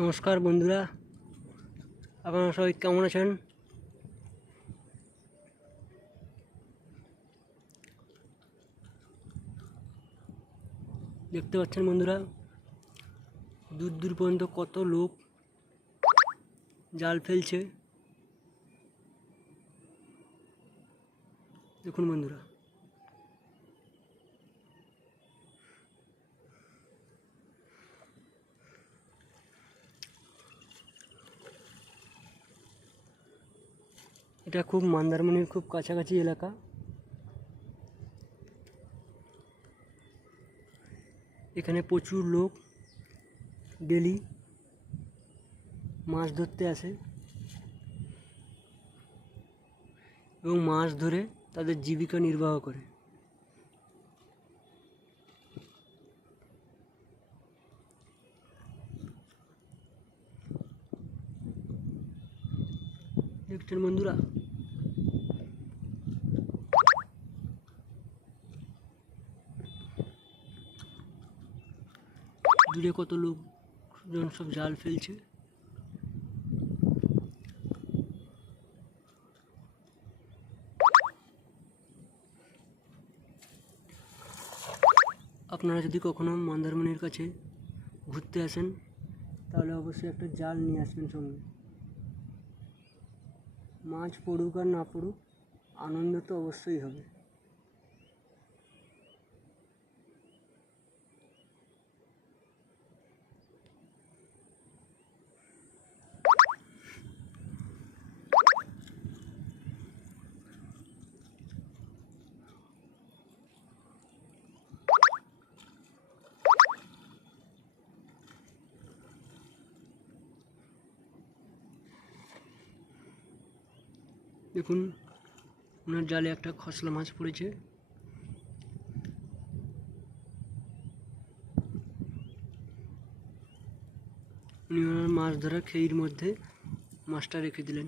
নমস্কার বন্ধুরা, আপনারা সবাই কেমন আছেন? দেখতে পাচ্ছেন বন্ধুরা, দূর দূর পর্যন্ত কত লোক জাল ফেলছে। দেখুন বন্ধুরা, এটা খুব মন্দারমণির খুব কাছাকাছি এলাকা। এখানে প্রচুর লোক ডেলি মাছ ধরতে আসে এবং মাছ ধরে তাদের জীবিকা নির্বাহ করে। দেখছেন বন্ধুরা, দূরে কত লোকজন সব জাল ফেলছে। আপনারা যদি কখনো মন্দারমণির কাছে ঘুরতে আসেন তাহলে অবশ্যই একটা জাল নিয়ে আসবেন সঙ্গে। মাছ পড়ুক আর না পড়ুক, আনন্দ তো অবশ্যই হবে। দেখুন, ওনার জালে একটা খসলা মাছ পড়েছে। উনি ওনার মাছ ধরার খেইর মধ্যে মাছটা রেখে দিলেন।